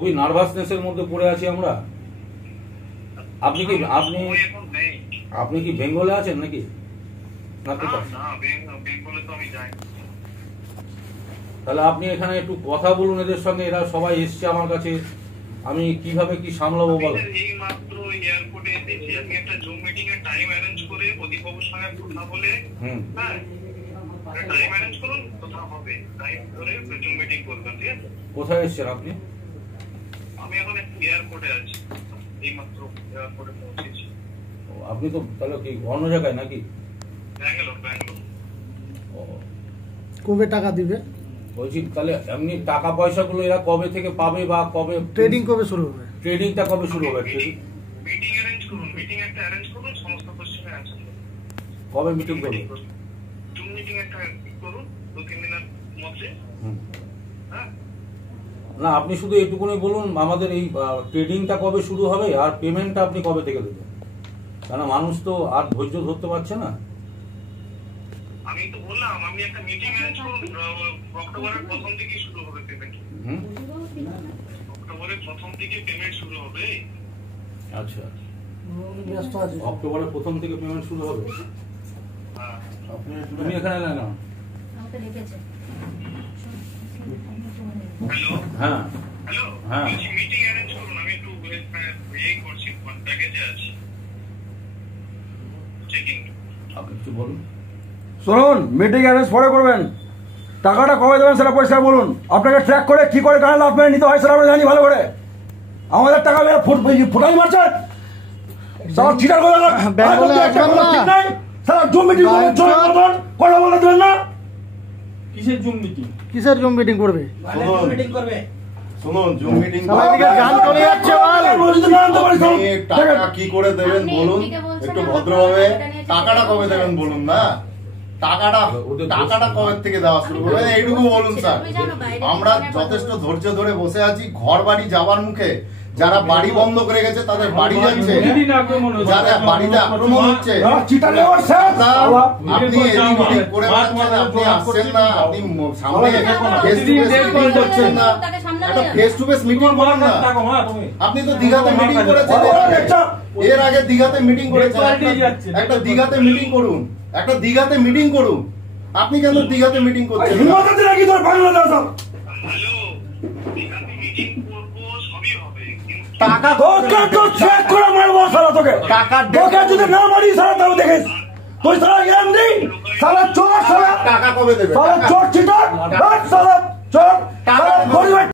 খুবই নার্ভাসনেসের মধ্যে পড়ে আছি আমরা। আপনি কি আপনি কি বেঙ্গলে আছেন নাকি? তাহলে আপনি এখানে একটু কথা বলুন এদের সঙ্গে, এরা সবাই এসছে আমার কাছে, আমি কিভাবে কি সামলাবো বলো। এই মাত্র এয়ারপোর্টে এসেছি, আমি একটা জুম মিটিং এর টাইম অ্যারেঞ্জ করে প্রদীপ বাবুর সঙ্গে কথা বলে, হ্যাঁ টাইম অ্যারেঞ্জ করুন, কথা হবে, টাইম ধরে জুম মিটিং করবেন, ঠিক আছে? কোথায় এসেছেন আপনি? আমি এখন এয়ারপোর্টে আছি, এই মাত্র এয়ারপোর্টে পৌঁছেছি। আপনি তো তাহলে কি অন্য জায়গায় নাকি? ব্যাঙ্গালোর। কবে টাকা দিবে বলছি তাহলে এমনি টাকা পয়সাগুলো এরা কবে থেকে পাবে বা কবে ট্রেডিং কবে শুরু হবে? ট্রেডিংটা কবে শুরু হবে? মিটিং অ্যারেঞ্জ করুন, মিটিং একটা অ্যারেঞ্জ করুন, সমস্ত কোশ্চেনের অ্যানসার করুন। কবে মিটিং করুন? জুম মিটিং একটা করুন 2-3 দিনের মধ্যে। হ্যাঁ না, আপনি শুধু এইটুকুনি বলুন আমাদের এই ট্রেডিংটা কবে শুরু হবে আর পেমেন্টটা আপনি কবে থেকে দেবেন, কারণ মানুষ তো আর ধৈর্য ধরতে পারছে না। আমি তো বললাম আমি একটা মিটিং অ্যারেঞ্জ করুন, অক্টোবরের প্রথম থেকে শুরু হবে পেমেন্ট। অক্টোবরের প্রথম থেকে পেমেন্ট শুরু হবে। আচ্ছা, অক্টোবরের প্রথম থেকে পেমেন্ট শুরু হবে। তুমি এখানে এলে না? হ্যালো হ্যাঁ হ্যালো হ্যাঁ, মিটিং অ্যারেঞ্জ করুন, আমি একটু এই করছি, প্যাকেজে আছি, চেকিং। আপনি কিছু বলুন। শুনুন, মিটিং অ্যারেঞ্জ পরে করবেন, টাকাটা কবে দেবেন সেটা পরিষ্কার বলুন। আপনাকে ট্র্যাক করে কি করে কারণ আপনার নিতে হয় সেটা আমরা জানি ভালো করে। আমাদের টাকা ফুটাই মারছে সারা চিটার করে সারা জুম মিটিং কথা বলে দেবেন না। কিসের জুম মিটিং করবে? শুনুন, জুম মিটিং গান চলে যাচ্ছে, টাকা কি করে দেবেন বলুন একটু ভদ্রভাবে। টাকাটা কবে দেবেন বলুন না, টাকাটা কবে থেকে দেওয়া শুরু করবেন এইটুকু বলুন স্যার। আমরা যথেষ্ট ধৈর্য ধরে বসে আছি, ঘর বাড়ি যাবার মুখে। যারা বাড়ি বন্ধ করে গেছে তাদের বাড়ি যাচ্ছে, যারা বাড়িতে আক্রমণ হচ্ছে, আপনি এদিক করে বেড়াচ্ছেন, আপনি আসছেন না, আপনি সামনে ফেস টু ফেস মিটিং করছেন না, একটা ফেস টু ফেস মিটিং করুন না। আপনি তো দীঘাতে মিটিং করেছেন, এর আগে দীঘাতে মিটিং করেছেন, একটা দীঘাতে মিটিং করুন, একটা দীঘাতে মিটিং করুন। আপনি কেন দীঘাতে মিটিং করছেন? টাকা চেক করে মারবো সারা তোকে, তোকে যদি না মারি সারা তাও দেখিস তুই সারা জ্ঞান দিই সারা চোর, সারা টাকা কবে দেবে? সারা চোর চিটার, সারা চোর, সারা